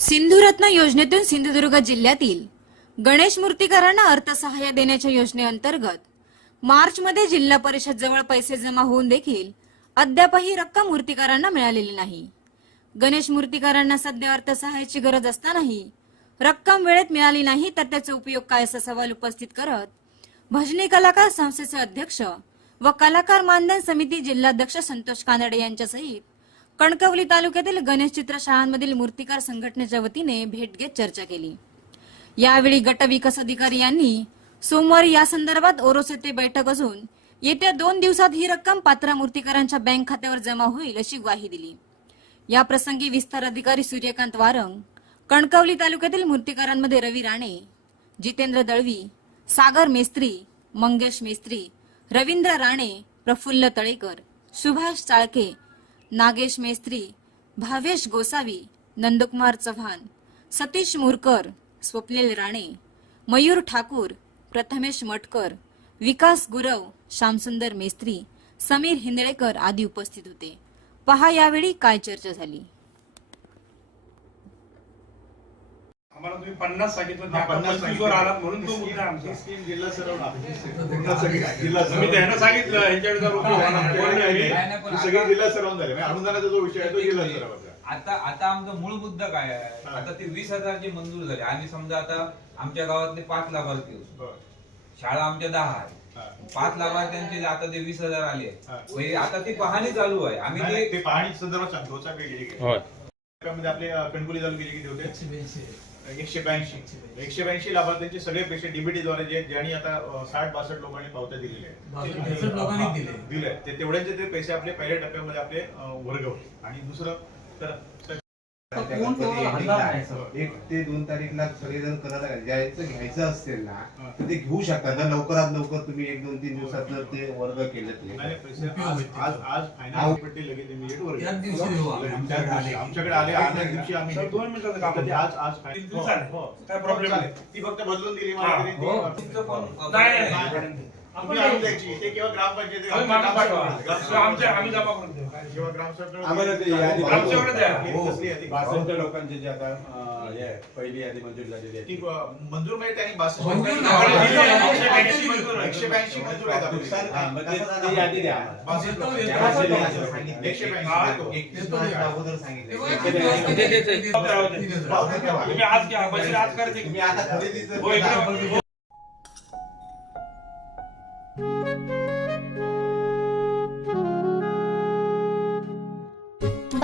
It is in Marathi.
सिंधुरत्न योजनेतून सिंधुदुर्ग जिल्ह्यातील गणेश मूर्तीकारांना अर्थसहाय्य देण्याच्या योजनेअंतर्गत मार्चमध्ये जिल्हा परिषद जवळ पैसे जमा होऊन देखील अद्यापही रक्कम मूर्तीकारांना मिळालेली नाही. गणेश मूर्तीकारांना सध्या अर्थसहाय्याची गरज असतानाही रक्कम वेळेत मिळाली नाही तर त्याचा उपयोग काय असा सवाल उपस्थित करत भजनी कलाकार संस्थेचे अध्यक्ष व कलाकार मानधन समिती जिल्हाध्यक्ष संतोष कानडे यांच्यासहित कणकवली तालुक्यातील गणेश चित्र शाळांमधील मूर्तिकार संघटनेच्या वतीने भेट घेत चर्चा केली. यावेळी गट विकास अधिकारी यांनी सोमवारी या संदर्भात ओरोस येथे बैठक असून येत्या दोन दिवसात ही रक्कम पात्र मूर्तिकारांच्या बँक खात्यावर जमा होईल अशी ग्वाही दिली. या प्रसंगी विस्तार अधिकारी सूर्यकांत वारंग कणकवली तालुक्यातील मूर्तिकारांमध्ये रवी राणे जितेंद्र दळवी सागर मेस्त्री मंगेश मेस्त्री रवींद्र राणे प्रफुल्ल तळेकर सुभाष चाळके नागेश मेस्त्री भावेश गोसावी नंदकुमार चव्हाण सतीश मुरकर स्वप्नील राणे मयूर ठाकूर प्रथमेश मटकर विकास गुरव श्यामसुंदर मेस्त्री समीर हिंदळेकर आदी उपस्थित होते. पहा यावेळी काय चर्चा झाली. आम्हाला तुम्ही पन्नास सांगितलं त्या पन्नास आलात म्हणून तो मुद्दा आमचा. स्कीम जिल्हा तुम्ही त्यांना सांगितलं. ही सगळी जिल्हा सरवून झाली. म्हणजे अनुदानाचा जो विषय आहे तो जिल्हा सरवचा आता आता आमचा मूळ मुद्दा काय आहे? हा. आता ते वीस हजारचे मंजूर झाले. आणि समजा आता आमच्या गावातले पाच लाभार्थी. बरं. शाळा आमच्या दहा आहे. पाच लाभार्थ्यांचे आता ते वीस हजार आले आता ती पाहणी चालू आहे. आम्ही नाही, ते पाहणी संदर्भात सांगतो. आपले कणकुली तालुक्याचे किती होते? एकशे ब्याऐंशी. एकशे ब्याऐंशी लाभार्थ्यांचे सगळे पैसे डीबीटी द्वारे जे ज्यांनी आता साठ बासष्ट लोकांनी पावत्या दिलेल्या आहेत. दिले. दिले ते तेवढ्यांचे ते पैसे आपले पहिल्या टप्प्यामध्ये आपले वर्ग होते. आणि दुसरं तर- एक ते दोन तारीखला सगळेजण करायला ज्याचं घ्यायचं असेल ना तर ते घेऊ शकता. जर लवकरात लवकर तुम्ही एक दोन तीन दिवसात जर ते वर्ग केले देऊ आम्ही. आमच्याकडे आले. आमच्याकडे आले. आदल्या दिवशी आम्ही दोन मिनिटाचं काम ते आज आज आहे. हो, हो. काय problem चालेल. ती फक्त बदलून दिली मला हा, तरी ती- हो, तिथं पण- नाही, नाही, नाही. तुम्ही आणून द्यायची ते किंवा ग्रामपंचायती तुम्ही मागं पाठवा. ग्रामसेवक- आमच्या आम्ही जमा करून देऊ. किंवा ग्रामसेवक आम्हाला ते यादी ग्रामसेवककडे द्या. हो, कसली यादी? बासष्ट लोकांचे जे आता अं, हे आहे, पहिली यादी मंजूर झालेली ती आहे अं, मंजूर म्हणजे त्यांनी बासष्ट मंजूर लोकांनी- नाही. दिली आहे. एकशे ब्याऐंशी मंजूर आहे. एकशे ब्याऐंशी मंजूर आहेत आपले. हा, मग ते- ती यादी द्या आम्हाला. बासष्ट लोक. एकशे एकशे ब्याऐंशी. ब्याऐंशी हा. देतो. अगोदर सांगितलं पावती ठेवा. तुम्ही आज घ्या पैसे आज करायचे तुम्ही आता खरेदीचं हो, इकडे- हो.